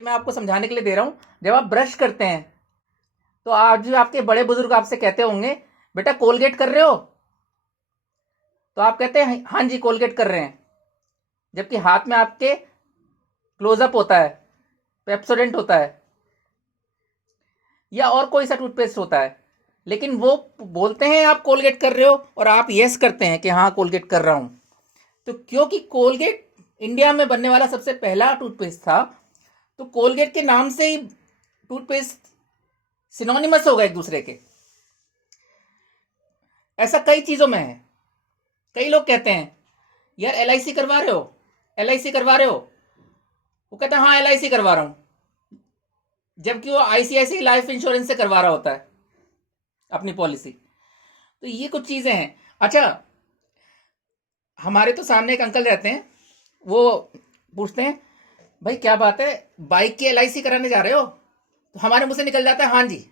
मैं आपको समझाने के लिए दे रहा हूँ। जब आप ब्रश करते हैं तो आज आपके बड़े बुजुर्ग आपसे कहते होंगे, बेटा कोलगेट कर रहे हो? तो आप कहते हैं हाँ जी कोलगेट कर रहे हैं, जबकि हाथ में आपके क्लोजअप होता है, पेप्सोडेंट होता है, या और कोई सा टूथपेस्ट होता है, लेकिन वो बोलते हैं आप कोलगेट कर रहे हो और आप यस करते हैं कि हाँ कोलगेट कर रहा हूं। तो क्योंकि कोलगेट इंडिया में बनने वाला सबसे पहला टूथपेस्ट था, तो कोलगेट के नाम से ही टूथपेस्ट सिनोनिमस हो गए एक दूसरे के। ऐसा कई चीजों में है। कई लोग कहते हैं यार LIC करवा रहे हो, LIC करवा रहे हो, वो कहता है हाँ LIC करवा रहा हूं, जबकि वो ICICI लाइफ इंश्योरेंस से करवा रहा होता है अपनी पॉलिसी। तो ये कुछ चीजें हैं। अच्छा, हमारे तो सामने एक अंकल रहते हैं, वो पूछते हैं भाई क्या बात है, बाइक की LIC कराने जा रहे हो? तो हमारे मुंह से निकल जाता है हाँ जी,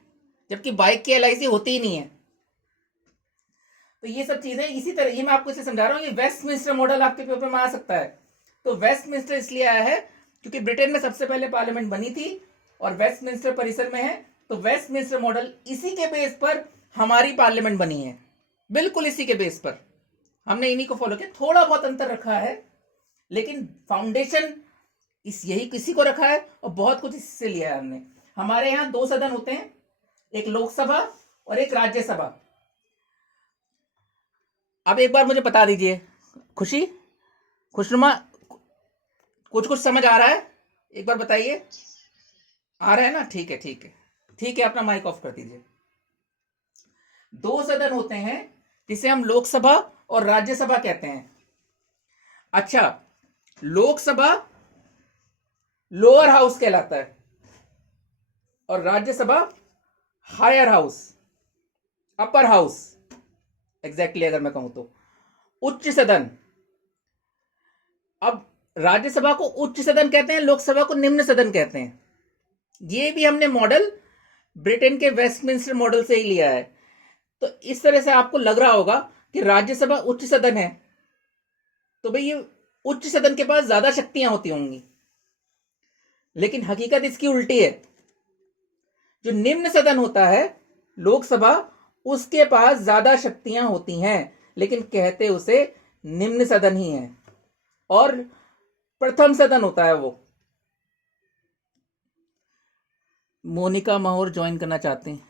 जबकि बाइक की LIC होती ही नहीं है। तो ये सब चीजें इसी तरह, ये मैं आपको इसे समझा रहा हूँ, ये वेस्टमिंस्टर मॉडल आपके पेपर में आ सकता है। तो वेस्टमिंस्टर इसलिए आया है क्योंकि ब्रिटेन में सबसे पहले पार्लियामेंट बनी थी और वेस्टमिंस्टर परिसर में है, तो वेस्टमिंस्टर मॉडल इसी के बेस पर हमारी पार्लियामेंट बनी है, बिल्कुल इसी के बेस पर हमने इन्हीं को फॉलो किया। थोड़ा बहुत अंतर रखा है, लेकिन फाउंडेशन इस यही किसी को रखा है और बहुत कुछ इससे लिया है हमने। हमारे यहाँ 2 सदन होते हैं, एक लोकसभा और एक राज्यसभा। अब एक बार मुझे बता दीजिए, खुशनुमा, कुछ कुछ समझ आ रहा है? एक बार बताइए, आ रहा है ना? ठीक है ठीक है ठीक है, अपना माइक ऑफ कर दीजिए। 2 सदन होते हैं जिसे हम लोकसभा और राज्यसभा कहते हैं। अच्छा, लोकसभा लोअर हाउस कहलाता है और Rajya Sabha higher house, upper house, exactly अगर मैं कहूं तो उच्च सदन। अब राज्यसभा को उच्च सदन कहते हैं, लोकसभा को निम्न सदन कहते हैं। ये भी हमने मॉडल ब्रिटेन के वेस्टमिंस्टर मॉडल से ही लिया है। तो इस तरह से आपको लग रहा होगा कि राज्यसभा उच्च सदन है, तो भाई ये उच्च सदन के पास ज्यादा शक्तियां होती होंगी, लेकिन हकीकत इसकी उल्टी है। जो निम्न सदन होता है लोकसभा, उसके पास ज्यादा शक्तियां होती हैं, लेकिन कहते उसे निम्न सदन ही है, और प्रथम सदन होता है वो। मोनिका माहौर ज्वाइन करना चाहते हैं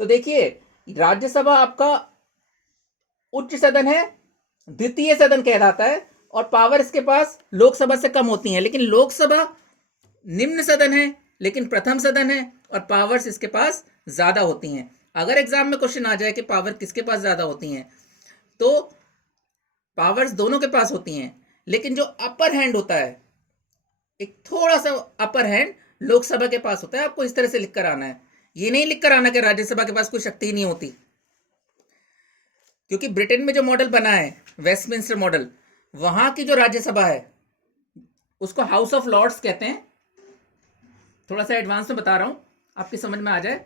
तो देखिए, राज्यसभा आपका उच्च सदन है, द्वितीय सदन कहलाता है, और पावर इसके पास लोकसभा से कम होती हैं, लेकिन लोकसभा निम्न सदन है लेकिन प्रथम सदन है, और पावर्स इसके पास ज्यादा होती हैं। अगर एग्जाम में क्वेश्चन आ जाए कि पावर किसके पास ज्यादा होती हैं, तो पावर्स दोनों के पास होती हैं, लेकिन जो अपर हैंड होता है, एक थोड़ा सा अपर हैंड लोकसभा के पास होता है। आपको इस तरह से लिखकर आना है, ये नहीं लिखकर आना कि राज्यसभा के पास कोई शक्ति नहीं होती, क्योंकि ब्रिटेन में जो मॉडल बना है वेस्टमिंस्टर मॉडल, वहां की जो राज्यसभा है उसको हाउस ऑफ लॉर्ड्स कहते हैं। थोड़ा सा एडवांस में बता रहा हूं, आपकी समझ में आ जाए।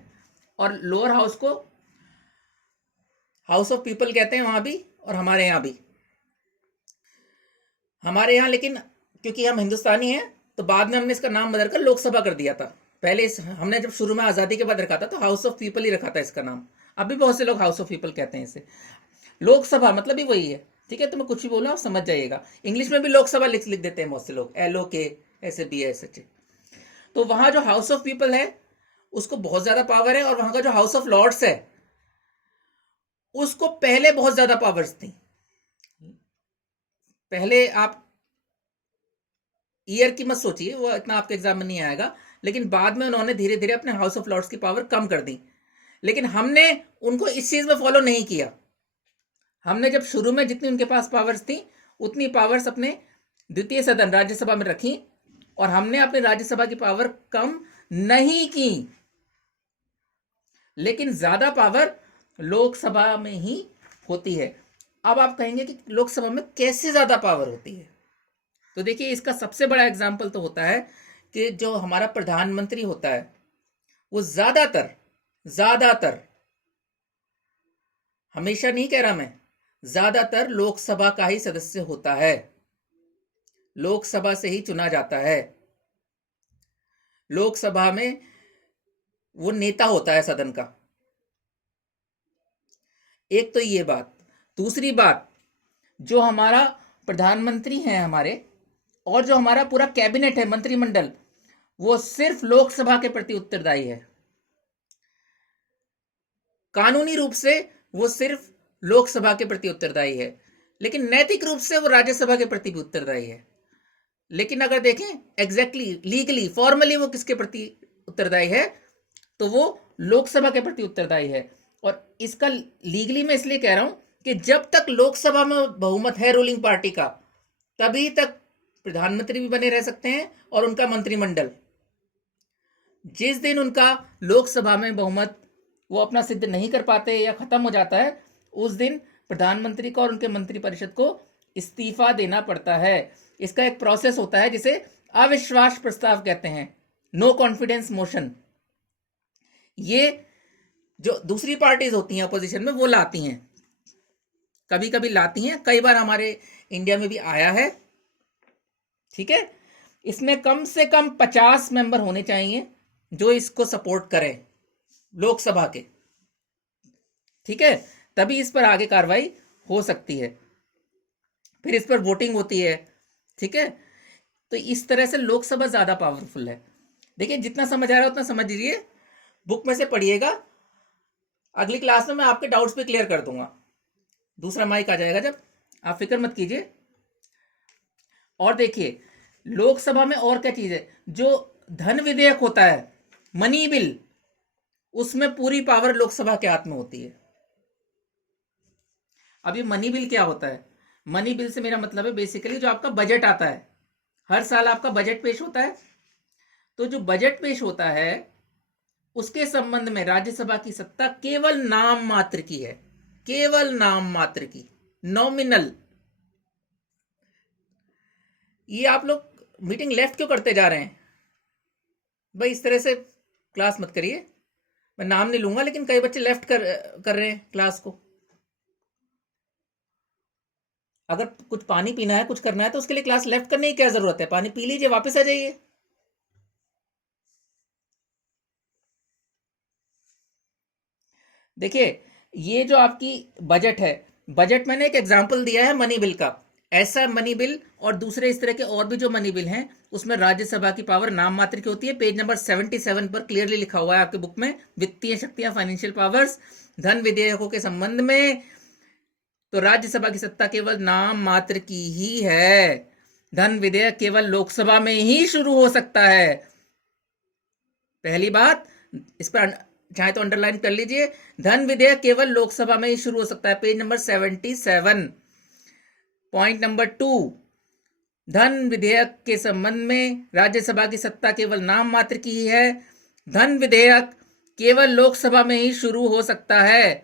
और लोअर हाउस को हाउस ऑफ पीपल कहते हैं वहां भी, और हमारे यहाँ भी। हमारे यहाँ लेकिन क्योंकि हम हिंदुस्तानी हैं, तो बाद में हमने इसका नाम बदलकर लोकसभा कर दिया था। पहले हमने जब शुरू में आज़ादी के बाद रखा था तो हाउस ऑफ पीपल ही रखा था इसका नाम। अभी बहुत से लोग हाउस ऑफ पीपल कहते हैं इसे। लोकसभा मतलब ही वही है, ठीक है? तो मैं कुछ भी बोल रहा हूँ, समझ जाइएगा। इंग्लिश में भी लोकसभा लिख लिख देते हैं बहुत से लोग, LOK, तो वहां जो हाउस ऑफ पीपल है उसको बहुत ज्यादा पावर है, और वहां का जो हाउस ऑफ लॉर्ड्स है उसको पहले बहुत ज्यादा पावर्स थी। पहले आप ईयर की मत सोचिए, वो इतना आपके एग्जाम में नहीं आएगा, लेकिन बाद में उन्होंने धीरे धीरे अपने हाउस ऑफ लॉर्ड्स की पावर कम कर दी। लेकिन हमने उनको इस चीज में फॉलो नहीं किया। हमने जब शुरू में जितनी उनके पास पावर्स थी उतनी पावर्स अपने द्वितीय सदन राज्यसभा में रखी, और हमने अपने राज्यसभा की पावर कम नहीं की, लेकिन ज्यादा पावर लोकसभा में ही होती है। अब आप कहेंगे कि लोकसभा में कैसे ज्यादा पावर होती है? तो देखिए, इसका सबसे बड़ा एग्जाम्पल तो होता है कि जो हमारा प्रधानमंत्री होता है वो ज्यादातर ज्यादातर, हमेशा नहीं कह रहा मैं, ज्यादातर लोकसभा का ही सदस्य होता है, लोकसभा से ही चुना जाता है। लोकसभा में वो नेता होता है सदन का। एक तो ये बात। दूसरी बात, जो हमारा प्रधानमंत्री हैं हमारे, और जो हमारा पूरा कैबिनेट है, मंत्रिमंडल, वो सिर्फ लोकसभा के प्रति उत्तरदायी है। कानूनी रूप से वो सिर्फ लोकसभा के प्रति उत्तरदायी है, लेकिन नैतिक रूप से वो राज्यसभा के प्रति भी उत्तरदायी है। लेकिन अगर देखें एग्जैक्टली लीगली फॉर्मली वो किसके प्रति उत्तरदायी है, तो वो लोकसभा के प्रति उत्तरदायी है। और इसका लीगली मैं इसलिए कह रहा हूं कि जब तक लोकसभा में बहुमत है रूलिंग पार्टी का, तभी तक प्रधानमंत्री भी बने रह सकते हैं और उनका मंत्रिमंडल। जिस दिन उनका लोकसभा में बहुमत वो अपना सिद्ध नहीं कर पाते या खत्म हो जाता है, उस दिन प्रधानमंत्री को और उनके मंत्रिपरिषद को इस्तीफा देना पड़ता है। इसका एक प्रोसेस होता है जिसे अविश्वास प्रस्ताव कहते हैं, नो कॉन्फिडेंस मोशन। ये जो दूसरी पार्टीज होती हैं अपोजिशन में, वो लाती हैं, कभी कभी लाती हैं, कई बार हमारे इंडिया में भी आया है। ठीक है, इसमें कम से कम 50 मेंबर होने चाहिए जो इसको सपोर्ट करें लोकसभा के। ठीक है, तभी इस पर आगे कार्रवाई हो सकती है, फिर इस पर वोटिंग होती है। ठीक है, तो इस तरह से लोकसभा ज्यादा पावरफुल है। देखिए, जितना समझ आ रहा है उतना समझ लीजिए, बुक में से पढ़िएगा। अगली क्लास में मैं आपके डाउट्स भी क्लियर कर दूंगा। दूसरा माइक आ जाएगा जब, आप फिक्र मत कीजिए। और देखिए, लोकसभा में और क्या चीज है, जो धन विधेयक होता है, मनी बिल, उसमें पूरी पावर लोकसभा के हाथ में होती है। अब ये मनी बिल क्या होता है? मनी बिल से मेरा मतलब है बेसिकली जो आपका बजट आता है, हर साल आपका बजट पेश होता है, तो जो बजट पेश होता है उसके संबंध में राज्यसभा की सत्ता केवल नाम मात्र की है, केवल नाम मात्र की, नॉमिनल। ये आप लोग मीटिंग लेफ्ट क्यों करते जा रहे हैं भाई? इस तरह से क्लास मत करिए। मैं नाम नहीं लूंगा, लेकिन कई बच्चे लेफ्ट कर रहे हैं क्लास को। अगर कुछ पानी पीना है, कुछ करना है, तो उसके लिए क्लास लेफ्ट करने की क्या जरूरत है? पानी पी लीजिए, वापस आ जाइए। देखिए, ये जो आपकी बजट है, बजट मैंने एक एग्जांपल दिया है मनी बिल का। ऐसा मनी बिल और दूसरे इस तरह के और भी जो मनी बिल हैं, उसमें राज्यसभा की पावर नाम मात्र की होती है। पेज नंबर 77 पर क्लियरली लिखा हुआ है आपके बुक में, वित्तीय शक्तियां, फाइनेंशियल पावर्स, धन विधेयकों के संबंध में तो राज्यसभा की सत्ता केवल नाम मात्र की ही है। धन विधेयक केवल लोकसभा में ही शुरू हो सकता है। पहली बात, इस पर चाहे तो अंडरलाइन कर लीजिए, धन विधेयक केवल लोकसभा में ही शुरू हो सकता है। Page number 77। पॉइंट नंबर 2, धन विधेयक के संबंध में राज्यसभा की सत्ता केवल नाम मात्र की ही है। धन विधेयक केवल लोकसभा में ही शुरू हो सकता है,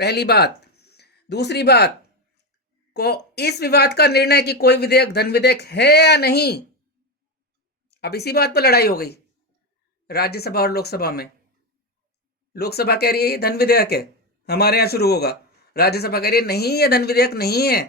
पहली बात। दूसरी बात, को इस विवाद का निर्णय कि कोई विधेयक धन विधेयक है या नहीं, अब इसी बात पर लड़ाई हो गई राज्यसभा और लोकसभा में। लोकसभा कह रही है ये धन विधेयक है, हमारे यहां शुरू होगा। राज्यसभा कह रही है नहीं, ये धन विधेयक नहीं है।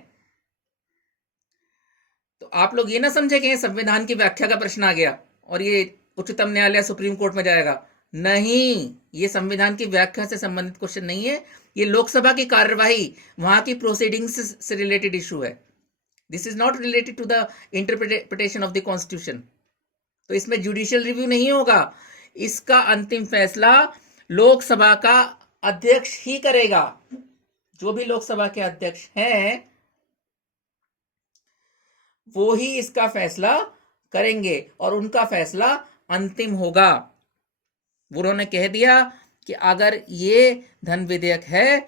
तो आप लोग ये ना समझे कि संविधान की व्याख्या का प्रश्न आ गया और ये उच्चतम न्यायालय, सुप्रीम कोर्ट में जाएगा। नहीं, ये संविधान की व्याख्या से संबंधित क्वेश्चन नहीं है। ये लोकसभा की कार्यवाही, वहां की प्रोसीडिंग्स से रिलेटेड इशू है। This is not related to the interpretation of the constitution. तो इसमें जुडिशियल रिव्यू नहीं होगा। इसका अंतिम फैसला लोकसभा का अध्यक्ष ही करेगा। जो भी लोकसभा के अध्यक्ष हैं वो ही इसका फैसला करेंगे और उनका फैसला अंतिम होगा। उन्होंने कह दिया कि अगर ये धन विधेयक है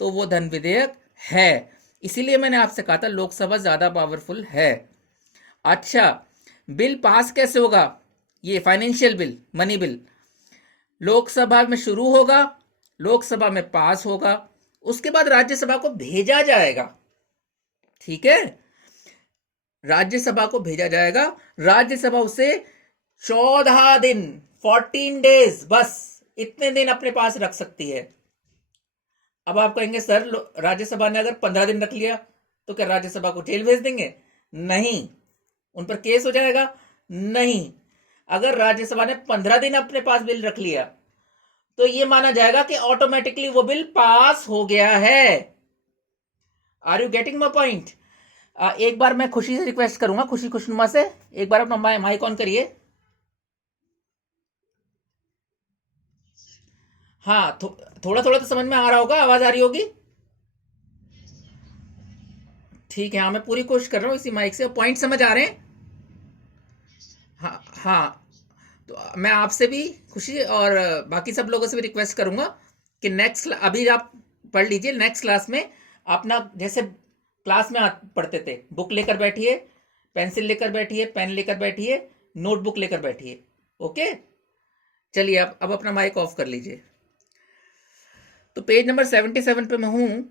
तो वो धन विधेयक है। इसीलिए मैंने आपसे कहा था लोकसभा ज्यादा पावरफुल है। अच्छा, बिल पास कैसे होगा? ये financial bill, money bill, Lok Sabha में शुरू होगा, लोकसभा में पास होगा, उसके बाद राज्यसभा को भेजा जाएगा। ठीक है, राज्यसभा को भेजा जाएगा। राज्यसभा उसे 14 दिन, 14 डेज, बस इतने दिन अपने पास रख सकती है। अब आप कहेंगे सर, राज्यसभा ने अगर 15 दिन रख लिया तो क्या राज्यसभा को जेल भेज देंगे? नहीं। उन पर केस हो जाएगा? नहीं। अगर राज्यसभा ने 15 दिन अपने पास बिल रख लिया तो ये माना जाएगा कि ऑटोमेटिकली वो बिल पास हो गया है। Are you getting my point? एक बार मैं खुशी से रिक्वेस्ट करूंगा, खुशी खुशनुमा से, एक बार अपना माइक ऑन करिए। हाँ, थोड़ा थोड़ा तो समझ में आ रहा होगा, आवाज आ रही होगी? ठीक है, हाँ, मैं पूरी कोशिश कर रहा हूँ इसी माइक से। पॉइंट समझ आ रहे हैं? हाँ हाँ। तो मैं आपसे भी खुशी और बाकी सब लोगों से भी रिक्वेस्ट करूंगा कि नेक्स्ट, अभी आप पढ़ लीजिए, नेक्स्ट क्लास में अपना जैसे क्लास में पढ़ते थे, बुक लेकर बैठिए, पेंसिल लेकर बैठिए, पेन लेकर बैठिए, नोटबुक लेकर बैठिए। ओके, चलिए आप अब अपना माइक ऑफ कर लीजिए। तो पेज नंबर 77 पे मैं हूं।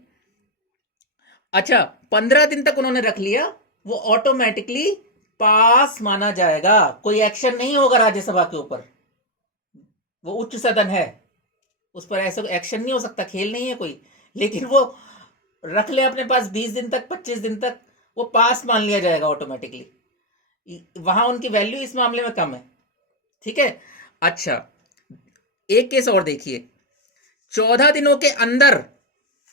अच्छा, 15 दिन तक उन्होंने रख लिया, वो ऑटोमेटिकली पास माना जाएगा, कोई एक्शन नहीं होगा राज्यसभा के ऊपर। वो उच्च सदन है, उस पर ऐसा एक्शन नहीं हो सकता, खेल नहीं है कोई। लेकिन वो रख ले अपने पास 20 दिन तक, 25 दिन तक, वो पास मान लिया जाएगा ऑटोमेटिकली। वहां उनकी वैल्यू इस मामले में कम है। ठीक है। अच्छा, एक केस और देखिए। 14 दिनों के अंदर,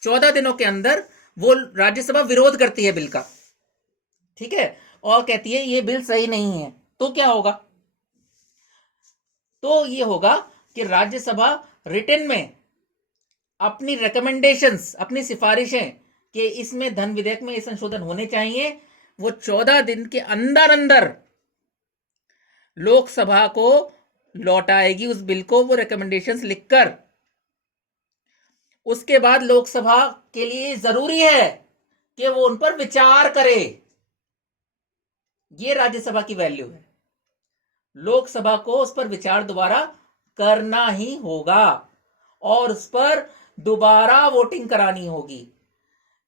14 दिनों के अंदर वो राज्यसभा विरोध करती है बिल का। ठीक है, और कहती है ये बिल सही नहीं है, तो क्या होगा? तो ये होगा कि राज्यसभा रिटन में अपनी रिकमेंडेशंस, अपनी सिफारिशें कि इसमें धन विधेयक में ये संशोधन होने चाहिए, वो 14 दिन के अंदर अंदर लोकसभा को लौटाएगी उस बिल को, वो रिकमेंडेशंस लिखकर। उसके बाद लोकसभा के लिए जरूरी है कि वो उन पर विचार करे। ये राज्यसभा की वैल्यू है। लोकसभा को उस पर विचार दोबारा करना ही होगा और उस पर दोबारा वोटिंग करानी होगी।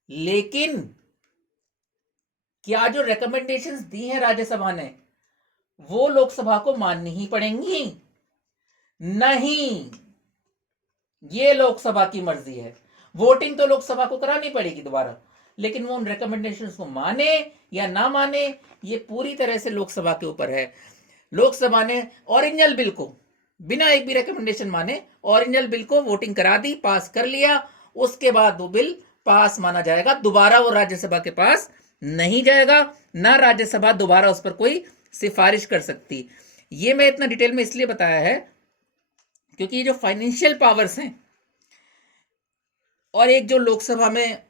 लेकिन क्या जो रिकमेंडेशंस दी है राज्यसभा ने, वो लोकसभा को माननी ही पड़ेंगी? नहीं, ये लोकसभा की मर्जी है। वोटिंग तो लोकसभा को करानी पड़ेगी दोबारा, लेकिन वो उन रिकमेंडेशंस को माने या ना माने, ये पूरी तरह से लोकसभा के ऊपर है। लोकसभा ने ओरिजिनल बिल को बिना एक भी रिकमेंडेशन माने ओरिजिनल बिल को वोटिंग करा दी, पास कर लिया। उसके बाद वो बिल पास माना जाएगा, दोबारा वो राज्यसभा के पास नहीं जाएगा, ना राज्यसभा दोबारा उस पर कोई सिफारिश कर सकती। ये मैं इतना डिटेल में इसलिए बताया है क्योंकि ये जो फाइनेंशियल पावर्स हैं और एक जो लोकसभा में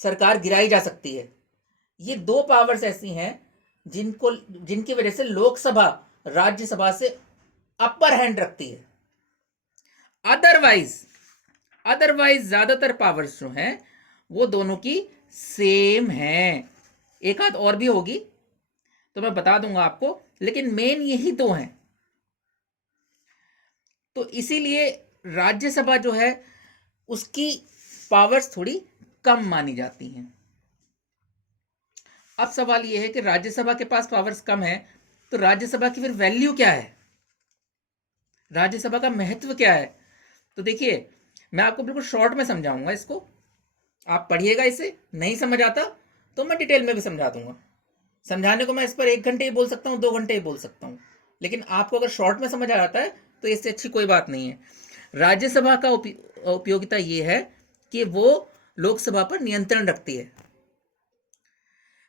सरकार गिराई जा सकती है, ये दो पावर्स ऐसी हैं जिनको, जिनकी वजह से लोकसभा राज्यसभा से अपर हैंड रखती है। अदरवाइज अदरवाइज ज्यादातर पावर्स जो हैं वो दोनों की सेम हैं। एक आध और भी होगी तो मैं बता दूंगा आपको, लेकिन मेन यही दो हैं। तो इसीलिए राज्यसभा जो है उसकी पावर्स थोड़ी कम मानी जाती हैं। अब सवाल यह है कि राज्यसभा के पास पावर्स कम है, तो राज्यसभा की फिर वैल्यू क्या है, राज्यसभा का महत्व क्या है? तो देखिए, मैं आपको बिल्कुल शॉर्ट में समझाऊंगा इसको, आप पढ़िएगा इसे। नहीं समझ आता तो मैं डिटेल में भी समझा दूंगा। समझाने को मैं इस पर 1 घंटे ही बोल सकता हूँ, 2 घंटे ही बोल सकता हूँ, लेकिन आपको अगर शॉर्ट में समझ आ जाता है तो इससे अच्छी कोई बात नहीं है। राज्यसभा का उपयोगिता यह है कि वो लोकसभा पर नियंत्रण रखती है।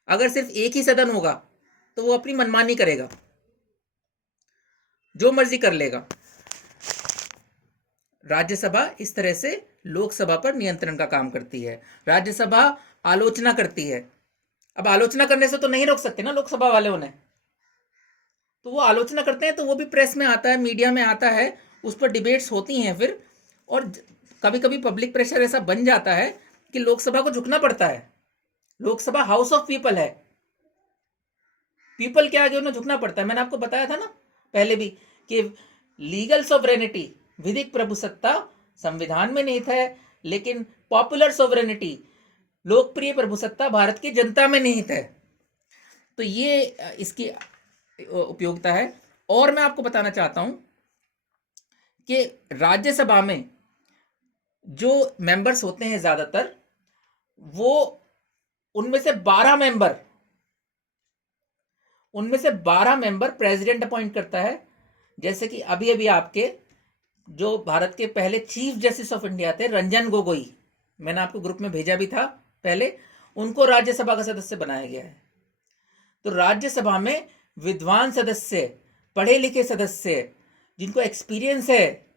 अगर सिर्फ एक ही सदन होगा तो वो अपनी मनमानी करेगा, जो मर्जी कर लेगा। राज्यसभा इस तरह से लोकसभा पर नियंत्रण का काम करती है। राज्यसभा आलोचना करती है। अब आलोचना करने से तो नहीं रोक सकते ना लोकसभा वाले उन्हें, तो वो आलोचना करते हैं, तो वो भी प्रेस में आता है, मीडिया में आता है, उस पर डिबेट्स होती हैं फिर। और कभी कभी पब्लिक प्रेशर ऐसा बन जाता है कि लोकसभा को झुकना पड़ता है। लोकसभा हाउस ऑफ पीपल है, पीपल के आगे उन्हें झुकना पड़ता है। मैंने आपको बताया था ना पहले भी कि लीगल सोवरेनिटी, विधिक प्रभुसत्ता संविधान में निहित है, लेकिन पॉपुलर सोवरेनिटी, लोकप्रिय प्रभुसत्ता भारत की जनता में निहित है। तो ये इसकी उपयोगिता है। और मैं आपको बताना चाहता हूं कि राज्यसभा में जो मेंबर्स होते हैं ज्यादातर, वो उनमें से 12 मेंबर उनमें से 12 मेंबर प्रेसिडेंट अपॉइंट करता है। जैसे कि अभी अभी आपके जो भारत के पहले चीफ जस्टिस ऑफ इंडिया थे रंजन गोगोई, मैंने आपको ग्रुप में भेजा भी था पहले, उनको राज्यसभा का सदस्य बनाया गया है। तो राज्यसभा में विद्वान सदस्य, पढ़े लिखे सदस्य, जिनको एक्सपीरियंस है,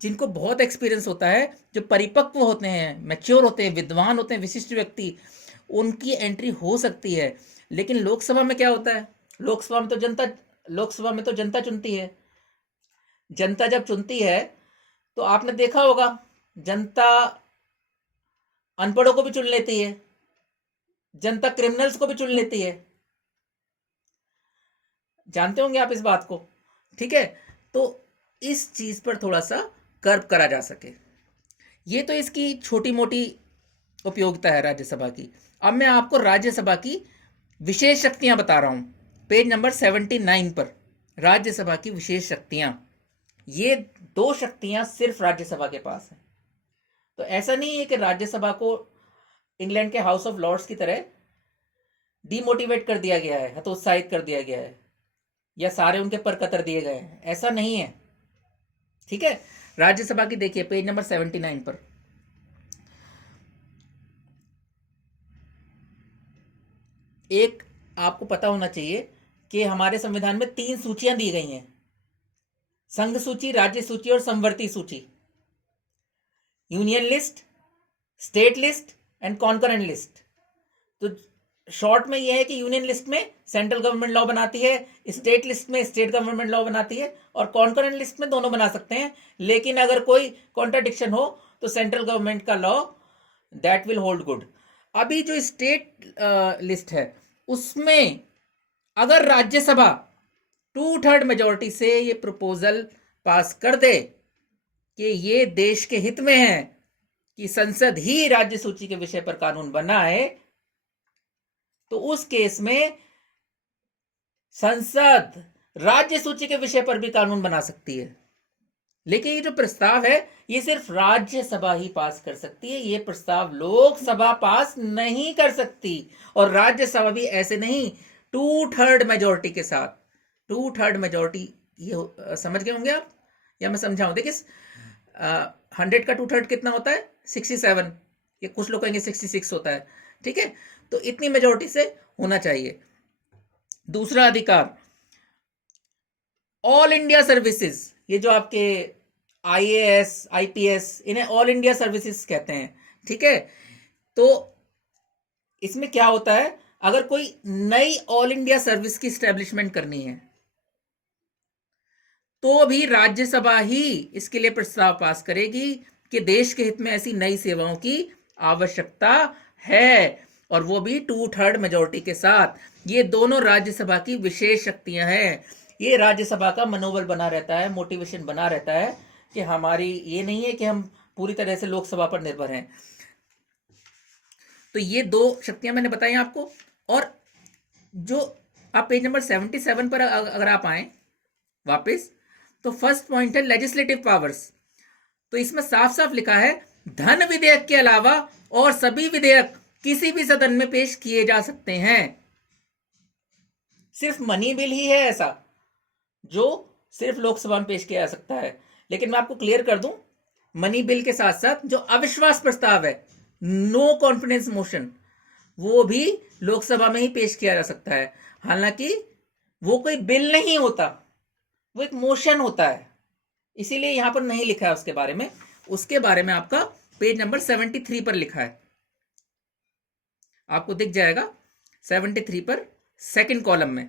जिनको बहुत एक्सपीरियंस होता है, जो परिपक्व होते हैं, मैच्योर होते हैं, विद्वान होते हैं, विशिष्ट व्यक्ति, उनकी एंट्री हो सकती है। लेकिन लोकसभा में क्या होता है, लोकसभा में तो जनता चुनती है। जनता जब चुनती है तो आपने देखा होगा, जनता अनपढ़ों को भी चुन लेती है, जनता क्रिमिनल्स को भी चुन लेती है। जानते होंगे आप इस बात को, ठीक है। तो इस चीज पर थोड़ा सा कर्व करा जा सके, ये तो इसकी छोटी मोटी उपयोगिता है राज्यसभा की। अब मैं आपको राज्यसभा की विशेष शक्तियां बता रहा हूं, पेज नंबर 79 पर। राज्यसभा की विशेष शक्तियां, ये 2 शक्तियां सिर्फ राज्यसभा के पास है। तो ऐसा नहीं है कि राज्यसभा को इंग्लैंड के हाउस ऑफ लॉर्ड्स की तरह डिमोटिवेट कर दिया गया है, हतोत्साहित कर दिया गया है, या सारे उनके पर कतर दिए गए हैं, ऐसा नहीं है, ठीक है। राज्यसभा की देखिए पेज नंबर 79 पर, एक आपको पता होना चाहिए कि हमारे संविधान में 3 सूचियां दी गई हैं, संघ सूची, राज्य सूची और समवर्ती सूची। Union list, state list and concurrent list. तो शॉर्ट में यह है कि यूनियन लिस्ट में सेंट्रल गवर्नमेंट लॉ बनाती है, स्टेट लिस्ट में स्टेट गवर्नमेंट लॉ बनाती है, और कॉन्करेंट लिस्ट में दोनों बना सकते हैं। लेकिन अगर कोई कॉन्ट्राडिक्शन हो तो सेंट्रल गवर्नमेंट का law that will hold good. अभी जो स्टेट लिस्ट है उसमें अगर राज्यसभा 2/3 मेजोरिटी से ये प्रपोजल पास कर दे कि ये देश के हित में है कि संसद ही राज्य सूची के विषय पर कानून बनाए, तो उस केस में संसद राज्य सूची के विषय पर भी कानून बना सकती है। लेकिन ये जो प्रस्ताव है ये सिर्फ राज्यसभा ही पास कर सकती है, ये प्रस्ताव लोकसभा पास नहीं कर सकती। और राज्यसभा भी ऐसे नहीं, 2/3 मेजोरिटी के साथ। 2/3 मेजोरिटी, ये समझ गए होंगे आप, या मैं समझाऊं? देखिए 100 का 2/3 कितना होता है? 67, ये कुछ लोग कहेंगे 66 होता है, ठीक है। तो इतनी मेजोरिटी से होना चाहिए। दूसरा अधिकार, ऑल इंडिया सर्विसेज, ये जो आपके IAS IPS, इन्हें ऑल इंडिया सर्विसेज कहते हैं, ठीक है। तो इसमें क्या होता है, अगर कोई नई ऑल इंडिया सर्विस की स्टैब्लिशमेंट करनी है तो भी राज्यसभा ही इसके लिए प्रस्ताव पास करेगी कि देश के हित में ऐसी नई सेवाओं की आवश्यकता है, और वो भी 2/3 मेजोरिटी के साथ। ये दोनों राज्यसभा की विशेष शक्तियां हैं। ये राज्यसभा का मनोबल बना रहता है, मोटिवेशन बना रहता है कि हमारी ये नहीं है कि हम पूरी तरह से लोकसभा पर निर्भर हैं। तो ये 2 शक्तियां मैंने बताई आपको। और जो आप पेज नंबर 77 पर अगर आप आए वापस, तो फर्स्ट पॉइंट है लेजिस्लेटिव पावर्स। तो इसमें साफ साफ लिखा है धन विधेयक के अलावा और सभी विधेयक किसी भी सदन में पेश किए जा सकते हैं। सिर्फ मनी बिल ही है ऐसा जो सिर्फ लोकसभा में पेश किया जा सकता है। लेकिन मैं आपको क्लियर कर दूं, मनी बिल के साथ साथ जो अविश्वास प्रस्ताव है, नो कॉन्फिडेंस मोशन, वो भी लोकसभा में ही पेश किया जा सकता है। हालांकि वो कोई बिल नहीं होता, वो एक मोशन होता है, इसीलिए यहां पर नहीं लिखा है उसके बारे में। उसके बारे में आपका पेज नंबर 73 पर लिखा है, आपको दिख जाएगा 73 पर, सेकंड कॉलम में,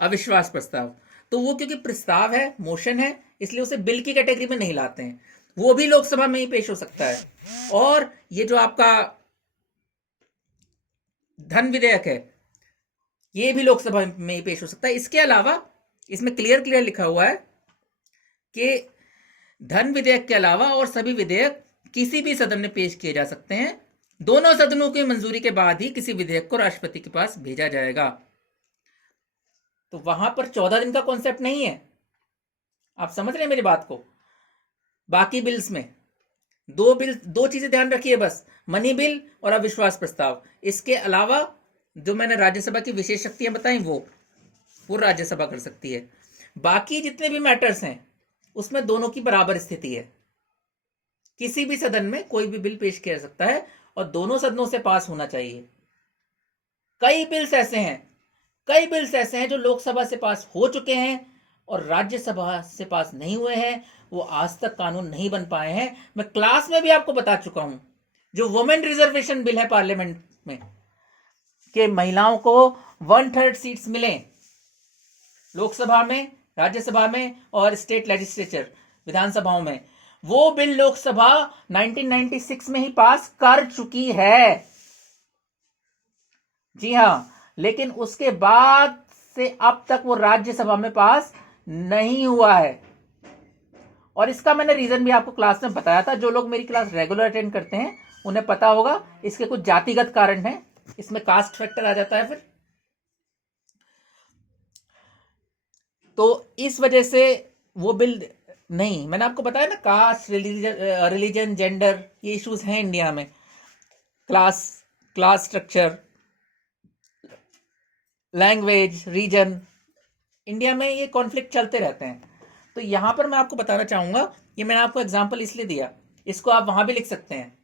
अविश्वास प्रस्ताव। तो वो क्योंकि प्रस्ताव है, मोशन है, इसलिए उसे बिल की कैटेगरी में नहीं लाते हैं, वो भी लोकसभा में ही पेश हो सकता है। और ये जो आपका धन विधेयक है ये भी लोकसभा में ही पेश हो सकता है। इसके अलावा इसमें क्लियर क्लियर लिखा हुआ है कि धन विधेयक के अलावा और सभी विधेयक किसी भी सदन में पेश किए जा सकते हैं, दोनों सदनों की मंजूरी के बाद ही किसी विधेयक को राष्ट्रपति के पास भेजा जाएगा। तो वहां पर 14 दिन का कॉन्सेप्ट नहीं है, आप समझ रहे हैं मेरी बात को। बाकी बिल्स में दो चीजें ध्यान रखिए बस, मनी बिल और अविश्वास प्रस्ताव। इसके अलावा जो मैंने राज्यसभा की विशेष शक्तियां बताई वो राज्यसभा कर सकती है। बाकी जितने भी मैटर्स हैं उसमें दोनों की बराबर स्थिति है। किसी भी सदन में कोई भी बिल पेश किया जा सकता है और दोनों सदनों से पास होना चाहिए। कई बिल्स ऐसे हैं जो लोकसभा से पास हो चुके हैं और राज्यसभा से पास नहीं हुए हैं, वो आज तक कानून नहीं बन पाए हैं। मैं क्लास में भी आपको बता चुका हूं, जो वुमेन रिजर्वेशन बिल है पार्लियामेंट में, कि महिलाओं को 1/3 सीट्स मिले लोकसभा में, राज्यसभा में और स्टेट लेजिस्लेचर विधानसभाओं में, वो बिल लोकसभा 1996 में ही पास कर चुकी है। जी हां, लेकिन उसके बाद से अब तक वो राज्यसभा में पास नहीं हुआ है। और इसका मैंने रीजन भी आपको क्लास में बताया था। जो लोग मेरी क्लास रेगुलर अटेंड करते हैं उन्हें पता होगा, इसके कुछ जातिगत कारण हैं, इसमें कास्ट फैक्टर आ जाता है फिर। तो इस वजह से वो बिल नहीं, मैंने आपको बताया ना, कास्ट, रिलीजन, जेंडर, ये इश्यूज हैं इंडिया में, class structure, language, region, India में ये कॉन्फ्लिक्ट चलते रहते हैं। तो यहां पर मैं आपको बताना चाहूंगा, ये मैंने आपको एग्जांपल इसलिए दिया, इसको आप वहां भी लिख सकते हैं,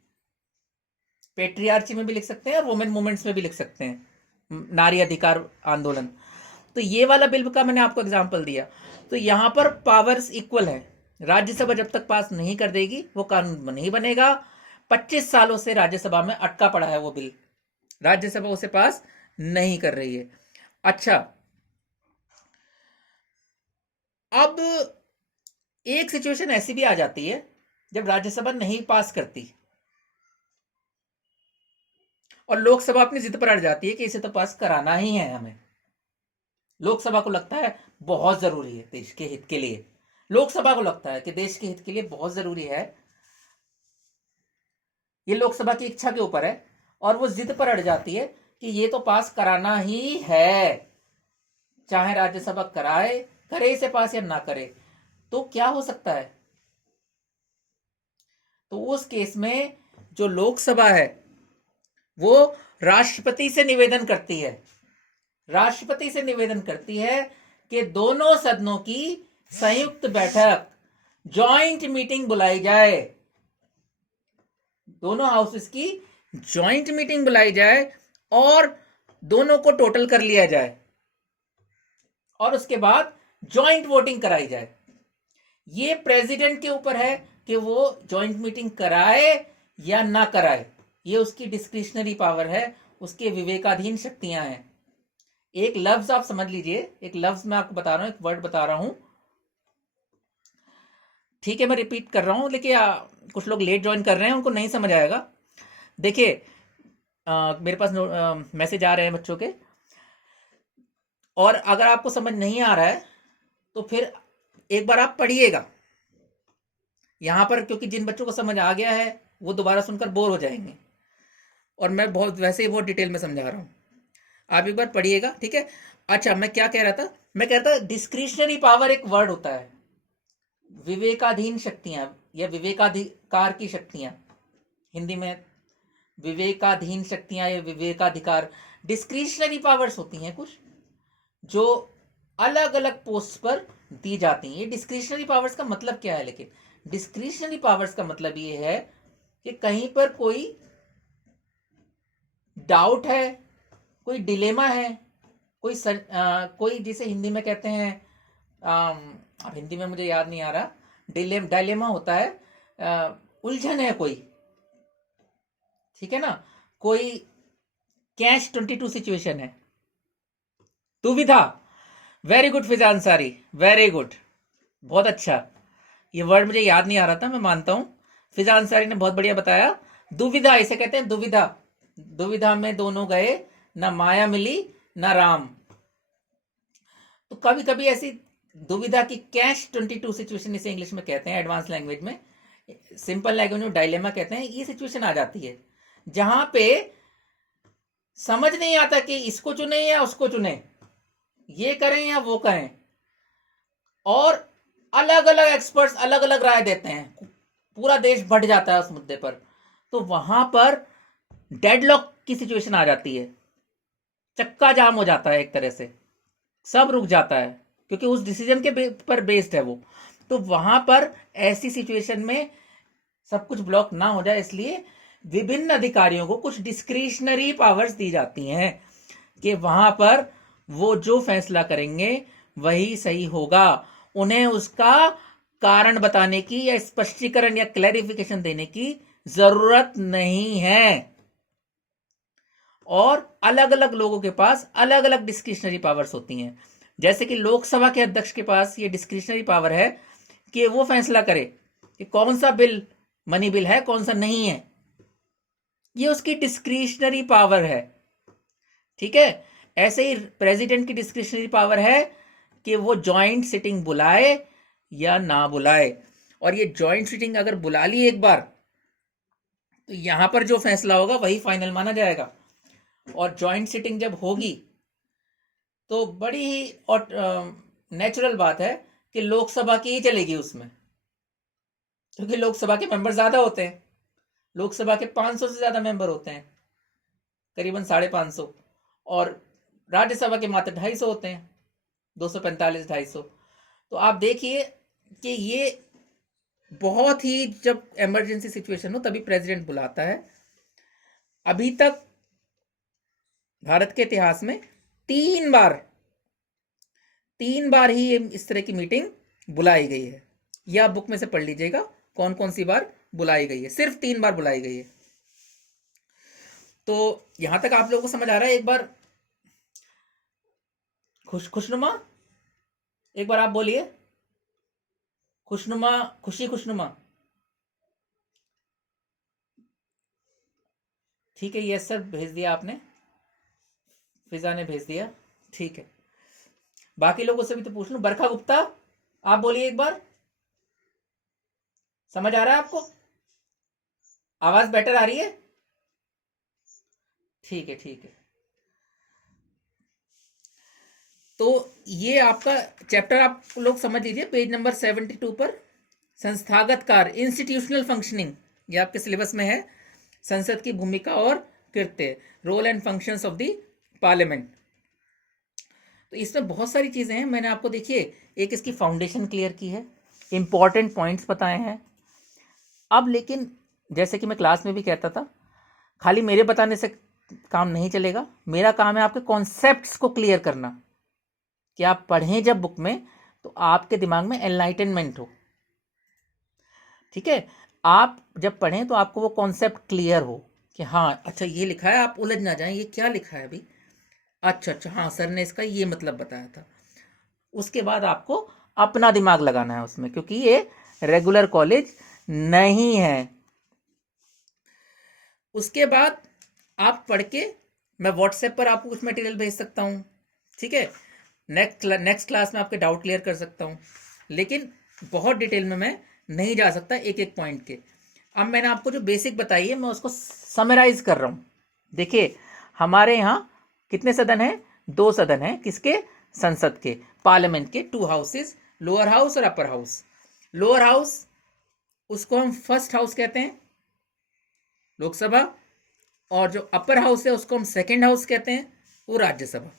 पेट्रियार्ची में भी लिख सकते हैं और वुमेन मूवमेंट्स में भी लिख सकते हैं, नारी अधिकार आंदोलन। तो ये वाला बिल का मैंने आपको एग्जांपल दिया। तो यहां पर पावर्स इक्वल है। राज्यसभा जब तक पास नहीं कर देगी वो कानून नहीं बनेगा। 25 सालों से राज्यसभा में अटका पड़ा है वो बिल, राज्यसभा उसे पास नहीं कर रही है। अच्छा, अब एक सिचुएशन ऐसी भी आ जाती है जब राज्यसभा नहीं पास करती और लोकसभा अपनी जिद पर अड़ जाती है कि इसे तो पास कराना ही है हमें। लोकसभा को लगता है बहुत जरूरी है देश के हित के लिए, लोकसभा को लगता है कि देश के हित के लिए बहुत जरूरी है, ये लोकसभा की इच्छा के ऊपर है, और वो जिद पर अड़ जाती है कि ये तो पास कराना ही है, चाहे राज्यसभा करे इसे पास या ना करे। तो क्या हो सकता है? तो उस केस में जो लोकसभा है वो राष्ट्रपति से निवेदन करती है, कि दोनों सदनों की संयुक्त बैठक, जॉइंट मीटिंग बुलाई जाए, दोनों हाउसेस की जॉइंट मीटिंग बुलाई जाए और दोनों को टोटल कर लिया जाए और उसके बाद जॉइंट वोटिंग कराई जाए। ये प्रेसिडेंट के ऊपर है कि वो जॉइंट मीटिंग कराए या ना कराए, ये उसकी डिस्क्रिशनरी पावर है, उसके विवेकाधीन शक्तियां हैं। एक लफ्ज आप समझ लीजिए, एक लफ्ज मैं आपको बता रहा हूं, एक वर्ड बता रहा हूं, ठीक है, मैं रिपीट कर रहा हूं, लेकिन कुछ लोग लेट ज्वाइन कर रहे हैं, उनको नहीं समझ आएगा। देखिए, मेरे पास मैसेज आ रहे हैं बच्चों के, और अगर आपको समझ नहीं आ रहा है तो फिर एक बार आप पढ़िएगा यहां पर, क्योंकि जिन बच्चों को समझ आ गया है वो दोबारा सुनकर बोर हो जाएंगे, और मैं वैसे ही बहुत डिटेल में समझा रहा हूं। आप एक बार पढ़िएगा, ठीक है। अच्छा, मैं क्या कह रहा था, मैं कह रहा था डिस्क्रिशनरी पावर एक वर्ड होता है, विवेकाधीन शक्तियां या विवेकाधिकार की शक्तियां, हिंदी में विवेकाधीन शक्तियां या विवेकाधिकार, डिस्क्रिशनरी पावर्स होती हैं कुछ जो अलग अलग पोस्ट पर दी जाती हैं। ये डिस्क्रिशनरी पावर्स का मतलब क्या है? लेकिन डिस्क्रिशनरी पावर्स का मतलब ये है कि कहीं पर कोई डाउट है, कोई डिलेमा है, कोई जिसे हिंदी में कहते हैं, अब हिंदी में मुझे याद नहीं आ रहा, डायलेमा होता है, उलझन है कोई, ठीक है ना, कोई कैश 22 सिचुएशन है, दुविधा। वेरी गुड फिजा अंसारी, वेरी गुड, बहुत अच्छा। ये वर्ड मुझे याद नहीं आ रहा था, मैं मानता हूं, फिजा अंसारी ने बहुत बढ़िया बताया। दुविधा, इसे कहते हैं दुविधा। दुविधा में दोनों गए, ना माया मिली ना राम। तो कभी कभी ऐसी दुविधा की कैश 22 सिचुएशन इसे इंग्लिश में कहते हैं, एडवांस लैंग्वेज में, सिंपल लैंग्वेज में डायलेमा कहते हैं। ये सिचुएशन आ जाती है जहां पे समझ नहीं आता कि इसको चुने या उसको चुने, ये करें या वो करें, और अलग अलग एक्सपर्ट्स अलग अलग राय देते हैं। पूरा देश बढ़ जाता है उस मुद्दे पर, तो वहां पर डेडलॉक की सिचुएशन आ जाती है, चक्का जाम हो जाता है, एक तरह से सब रुक जाता है, क्योंकि उस डिसीजन के पर बेस्ड है वो। तो वहां पर ऐसी सिचुएशन में सब कुछ ब्लॉक ना हो जाए, इसलिए विभिन्न अधिकारियों को कुछ डिस्क्रिशनरी पावर्स दी जाती हैं कि वहां पर वो जो फैसला करेंगे वही सही होगा। उन्हें उसका कारण बताने की या स्पष्टीकरण या क्लैरिफिकेशन देने की जरूरत नहीं है। और अलग अलग लोगों के पास अलग अलग डिस्क्रिशनरी पावर्स होती हैं। जैसे कि लोकसभा के अध्यक्ष के पास ये डिस्क्रिशनरी पावर है कि वो फैसला करे कि कौन सा बिल मनी बिल है, कौन सा नहीं है। ये उसकी डिस्क्रिशनरी पावर है, ठीक है। ऐसे ही प्रेसिडेंट की डिस्क्रिशनरी पावर है कि वो जॉइंट सिटिंग बुलाए या ना बुलाए। और ये जॉइंट सिटिंग अगर बुला ली एक बार, तो यहां पर जो फैसला होगा वही फाइनल माना जाएगा। और जॉइंट सिटिंग जब होगी तो बड़ी ही और नेचुरल बात है कि लोकसभा की ही चलेगी उसमें, क्योंकि लोकसभा के मेंबर ज्यादा होते हैं। लोकसभा के 500 से ज्यादा मेंबर होते हैं, करीबन 550। और राज्यसभा के मात्र 250 होते हैं, 245 250। तो आप देखिए कि ये बहुत ही, जब इमरजेंसी सिचुएशन हो तभी प्रेसिडेंट बुलाता है। अभी तक भारत के इतिहास में 3 बार ही इस तरह की मीटिंग बुलाई गई है। यह आप बुक में से पढ़ लीजिएगा कौन कौन सी बार बुलाई गई है। सिर्फ 3 बार बुलाई गई है। तो यहां तक आप लोगों को समझ आ रहा है। एक बार खुशनुमा, एक बार आप बोलिए खुशनुमा, खुशी खुशनुमा। ठीक है, यस सर भेज दिया आपने, फिजा ने भेज दिया, ठीक है। बाकी लोगों से भी तो पूछ लूं। बरखा गुप्ता, आप बोलिए एक बार, समझ आ रहा है आपको? आवाज बेटर आ रही है? ठीक है, ठीक है। तो ये आपका चैप्टर आप लोग समझ लीजिए, पेज नंबर 72 पर संस्थागत कार्य, इंस्टीट्यूशनल फंक्शनिंग, ये आपके सिलेबस में है। संसद की भूमिका और कृत्य, role and functions of the parliament. तो इसमें बहुत सारी चीजें हैं। मैंने आपको देखिए एक इसकी फाउंडेशन क्लियर की है, इंपॉर्टेंट पॉइंट्स बताए हैं। अब लेकिन जैसे कि मैं क्लास में भी कहता था, खाली मेरे बताने से काम नहीं चलेगा। मेरा काम है आपके कॉन्सेप्ट्स को क्लियर करना, कि आप पढ़ें जब बुक में तो आपके दिमाग में एनलाइटनमेंट हो, ठीक है। आप जब पढ़ें तो आपको वो कॉन्सेप्ट क्लियर हो कि हाँ अच्छा ये लिखा है, आप उलझ ना जाएं ये क्या लिखा है अभी, अच्छा अच्छा हाँ सर ने इसका ये मतलब बताया था। उसके बाद आपको अपना दिमाग लगाना है उसमें, क्योंकि ये रेगुलर कॉलेज नहीं है। उसके बाद आप पढ़ के मैं व्हाट्सएप पर आपको कुछ मटेरियल भेज सकता हूँ, ठीक है। नेक्स्ट क्लास में आपके डाउट क्लियर कर सकता हूँ, लेकिन बहुत डिटेल में मैं नहीं जा सकता एक एक पॉइंट के। अब मैंने आपको जो बेसिक बताई है मैं उसको समराइज कर रहा हूँ। देखिए हमारे यहाँ कितने सदन हैं? 2 सदन हैं। किसके? संसद के, पार्लियामेंट के। 2 हाउसेस, लोअर हाउस और अपर हाउस। लोअर हाउस उसको हम फर्स्ट हाउस कहते हैं, लोकसभा। और जो अपर हाउस है उसको हम सेकेंड हाउस कहते हैं, वो राज्यसभा।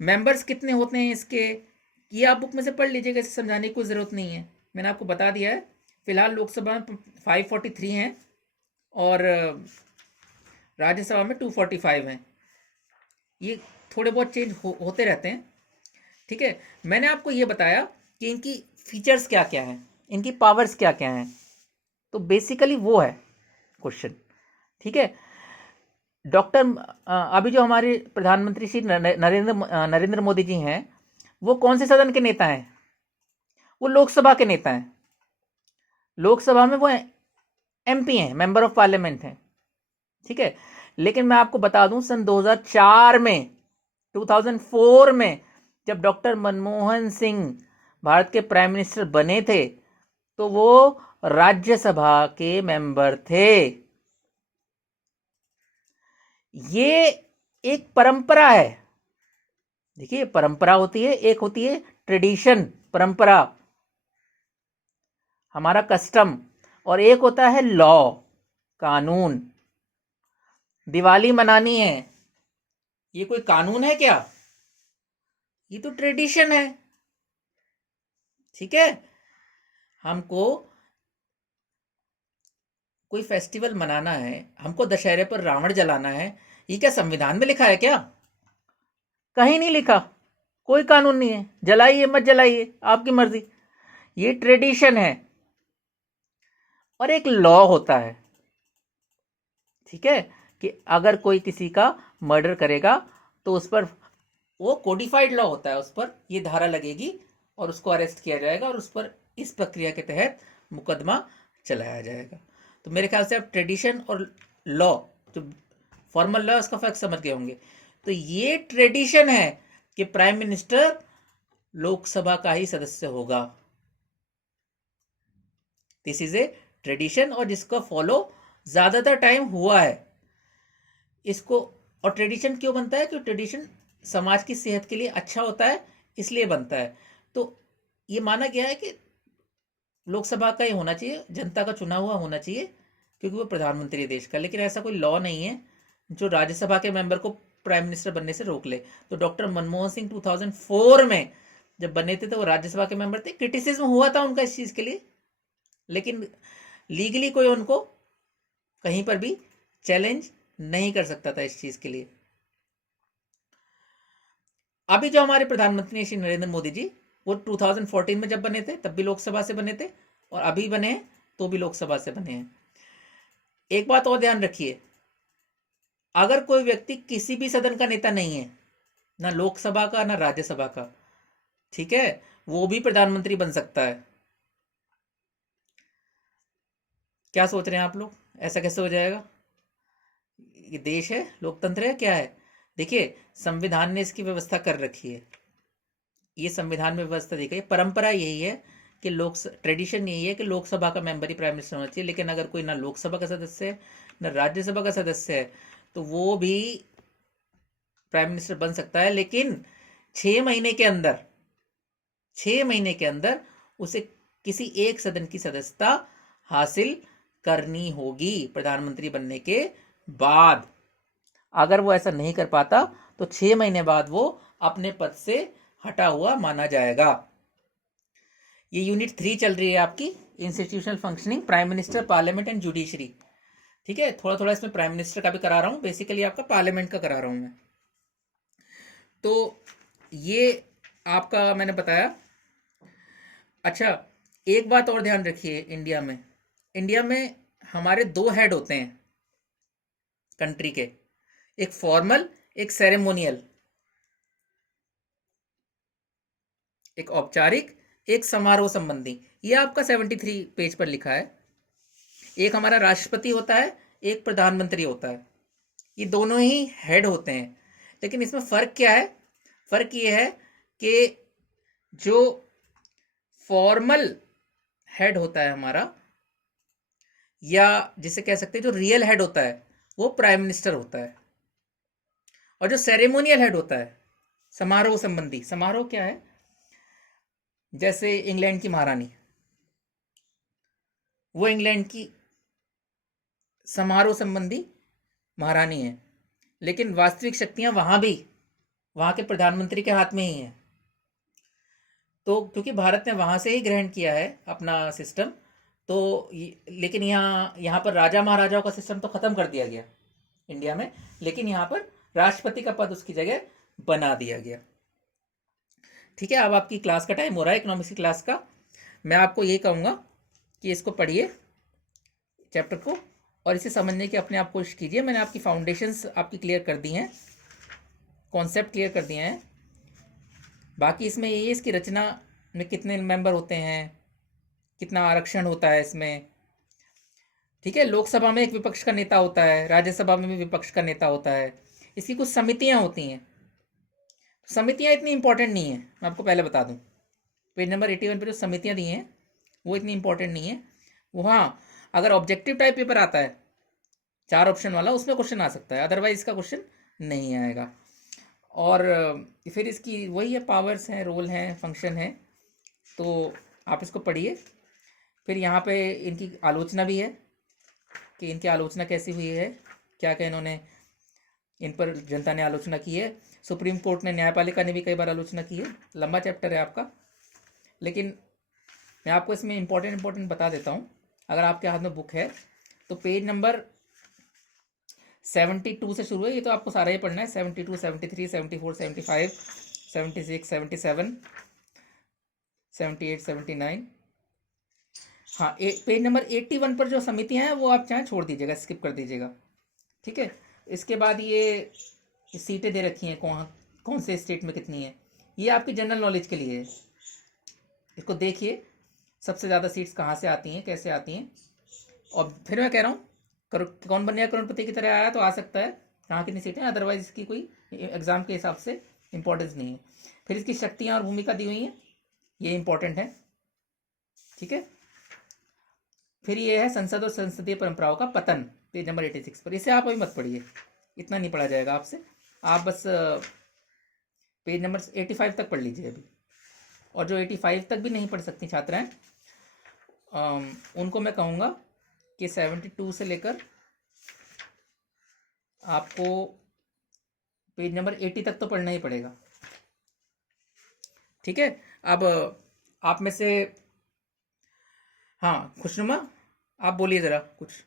मेंबर्स कितने होते हैं इसके, ये आप बुक में से पढ़ लीजिएगा, इसे समझाने की कोई ज़रूरत नहीं है, मैंने आपको बता दिया है। फिलहाल लोकसभा में 543 हैं और राज्यसभा में 245 हैं। ये थोड़े बहुत चेंज होते रहते हैं, ठीक है। मैंने आपको ये बताया कि इनकी फीचर्स क्या क्या हैं, इनकी पावर्स क्या क्या हैं। तो बेसिकली वो है क्वेश्चन, ठीक है। डॉक्टर अभी जो हमारे प्रधानमंत्री श्री नरेंद्र मोदी जी हैं, वो कौन से सदन के नेता हैं? वो लोकसभा के नेता हैं। लोकसभा में वो एमपी हैं, मेंबर ऑफ पार्लियामेंट हैं, ठीक है। लेकिन मैं आपको बता दूं सन 2004 में, 2004 में जब डॉक्टर मनमोहन सिंह भारत के प्राइम मिनिस्टर बने थे तो वो राज्यसभा के मेंबर थे। ये एक परंपरा है। देखिए परंपरा होती है, एक होती है ट्रेडिशन, परंपरा, हमारा कस्टम। और एक होता है लॉ, कानून। दिवाली मनानी है, ये कोई कानून है क्या? ये तो ट्रेडिशन है। ठीक है, हमको कोई फेस्टिवल मनाना है, हमको दशहरे पर रावण जलाना है, ये क्या संविधान में लिखा है क्या? कहीं नहीं लिखा, कोई कानून नहीं है। जलाइए मत जलाइए, आपकी मर्जी। ये ट्रेडिशन है। और एक लॉ होता है, ठीक है, कि अगर कोई किसी का मर्डर करेगा तो उस पर वो कोडिफाइड लॉ होता है, उस पर ये धारा लगेगी और उसको अरेस्ट किया जाएगा और उस पर इस प्रक्रिया के तहत मुकदमा चलाया जाएगा। तो मेरे ख्याल से आप ट्रेडिशन और लॉ, जो फॉर्मल लॉ, उसका फर्क समझ गए होंगे। तो ये ट्रेडिशन है कि प्राइम मिनिस्टर लोकसभा का ही सदस्य होगा। दिस इज ए ट्रेडिशन, और जिसका फॉलो ज्यादातर टाइम हुआ है इसको। और ट्रेडिशन क्यों बनता है? क्योंकि ट्रेडिशन समाज की सेहत के लिए अच्छा होता है, इसलिए बनता है। तो ये माना गया है कि लोकसभा का ही होना चाहिए, जनता का चुना हुआ होना चाहिए, क्योंकि वो प्रधानमंत्री है देश का। लेकिन ऐसा कोई लॉ नहीं है जो राज्यसभा के मेंबर को प्राइम मिनिस्टर बनने से रोक ले। तो डॉक्टर मनमोहन सिंह 2004 में जब बने थे तो वो राज्यसभा के मेंबर थे। क्रिटिसिज्म हुआ था उनका इस चीज के लिए, लेकिन लीगली कोई उनको कहीं पर भी चैलेंज नहीं कर सकता था इस चीज के लिए। अभी जो हमारे प्रधानमंत्री हैं श्री नरेंद्र मोदी जी, वो 2014 में जब बने थे तब भी लोकसभा से बने थे, और अभी बने हैं तो भी लोकसभा से बने हैं। एक बात और ध्यान रखिए, अगर कोई व्यक्ति किसी भी सदन का नेता नहीं है, ना लोकसभा का ना राज्यसभा का, ठीक है, वो भी प्रधानमंत्री बन सकता है। क्या सोच रहे हैं आप लोग, ऐसा कैसे हो जाएगा? ये देश है, लोकतंत्र है, क्या है? देखिए, संविधान ने इसकी व्यवस्था कर रखी है। ये संविधान में व्यवस्था दी गई, परंपरा यही है कि लोक ट्रेडिशन यही है कि लोकसभा का मेंबर ही प्राइम मिनिस्टर होना चाहिए। लेकिन अगर कोई ना लोकसभा का सदस्य है ना राज्यसभा का सदस्य है तो वो भी प्राइम मिनिस्टर बन सकता है, लेकिन 6 महीने के अंदर, 6 महीने के अंदर उसे किसी एक सदन की सदस्यता हासिल करनी होगी प्रधानमंत्री बनने के बाद। अगर वो ऐसा नहीं कर पाता तो 6 महीने बाद वो अपने पद से हटा हुआ माना जाएगा। ये यूनिट 3 चल रही है आपकी, institutional functioning, prime minister, parliament and judiciary. ठीक है, थोड़ा थोड़ा इसमें प्राइम मिनिस्टर का भी करा रहा हूं, बेसिकली आपका पार्लियामेंट का करा रहा हूं मैं। तो ये आपका मैंने बताया। अच्छा, एक बात और ध्यान रखिए, इंडिया में हमारे 2 हेड होते हैं कंट्री के, एक फॉर्मल, एक सेरेमोनियल, एक औपचारिक, एक समारोह संबंधी। ये आपका 73 पेज पर लिखा है। एक हमारा राष्ट्रपति होता है, एक प्रधानमंत्री होता है। ये दोनों ही हेड होते हैं, लेकिन इसमें फर्क क्या है? फर्क ये है कि जो फॉर्मल हेड होता है हमारा, या जिसे कह सकते हैं जो रियल हेड होता है, वो प्राइम मिनिस्टर होता है। और जो सेरेमोनियल हेड होता है, समारोह संबंधी, समारोह क्या है? जैसे इंग्लैंड की महारानी, वो इंग्लैंड की समारोह संबंधी महारानी है, लेकिन वास्तविक शक्तियां वहां भी वहां के प्रधानमंत्री के हाथ में ही हैं। तो क्योंकि भारत ने वहां से ही ग्रहण किया है अपना सिस्टम, तो लेकिन यहाँ यहाँ पर राजा महाराजाओं का सिस्टम तो खत्म कर दिया गया इंडिया में, लेकिन यहाँ पर राष्ट्रपति का पद उसकी जगह बना दिया गया। ठीक है, अब आपकी क्लास का टाइम हो रहा है, इकोनॉमिक्स की क्लास का। मैं आपको ये कहूँगा कि इसको पढ़िए चैप्टर को, और इसे समझने की अपने आप कोशिश कीजिए। मैंने आपकी फाउंडेशंस आपकी क्लियर कर दी हैं, कॉन्सेप्ट क्लियर कर दिए हैं। बाकी इसमें ये इसकी रचना में कितने मेंबर होते हैं, कितना आरक्षण होता है इसमें। ठीक है, लोकसभा में एक विपक्ष का नेता होता है, राज्यसभा में भी विपक्ष का नेता होता है। इसकी कुछ समितियां होती हैं। समितियां इतनी इंपॉर्टेंट नहीं है, मैं आपको पहले बता दूं। पेज नंबर 81 पे जो समितियां दी हैं वो इतनी इंपॉर्टेंट नहीं है। वो हाँ, अगर ऑब्जेक्टिव टाइप पेपर आता है 4 ऑप्शन वाला, उसमें क्वेश्चन आ सकता है, अदरवाइज इसका क्वेश्चन नहीं आएगा। और फिर इसकी वही है, पावर्स हैं, रोल हैं, फंक्शन है। तो आप इसको पढ़िए। फिर यहाँ पे इनकी आलोचना भी है कि इनकी आलोचना कैसी हुई है, क्या क्या इन्होंने, इन पर जनता ने आलोचना की है। सुप्रीम कोर्ट ने, न्यायपालिका ने भी कई बार आलोचना की है। लंबा चैप्टर है आपका, लेकिन मैं आपको इसमें इंपॉर्टेंट बता देता हूँ। अगर आपके हाथ में बुक है तो पेज नंबर 72 से शुरू है, ये तो आपको सारा ही पढ़ना है। 72, 73, 74, 75, 76, 77, 78, 79। हाँ, पेज नंबर 81 पर जो समितियाँ हैं वो आप चाहें छोड़ दीजिएगा, स्किप कर दीजिएगा, ठीक है। इसके बाद ये सीटें दे रखी हैं, कौन कौन से स्टेट में कितनी है, ये आपकी जनरल नॉलेज के लिए है। इसको देखिए, सबसे ज़्यादा सीट्स कहाँ से आती हैं, कैसे आती हैं। और फिर मैं कह रहा हूँ, कौन बनेगा करोड़पति की तरह आया तो आ सकता है, कहाँ कितनी सीटें, अदरवाइज इसकी कोई एग्जाम के हिसाब से इंपॉर्टेंस नहीं है। फिर इसकी शक्तियाँ और भूमिका दी हुई हैं, ये इंपॉर्टेंट है, ठीक है। फिर ये है संसद और संसदीय परंपराओं का पतन, पेज नंबर 86 पर। इसे आप अभी मत पढ़िए, इतना नहीं पढ़ा जाएगा आपसे, आप बस पेज नंबर 85 तक पढ़ लीजिए अभी। और जो 85 तक भी नहीं पढ़ सकती छात्राएं, उनको मैं कहूँगा कि 72 से लेकर आपको पेज नंबर 80 तक तो पढ़ना ही पड़ेगा, ठीक है। अब आप में से, हाँ खुशनुमा, आप बोलिए ज़रा कुछ।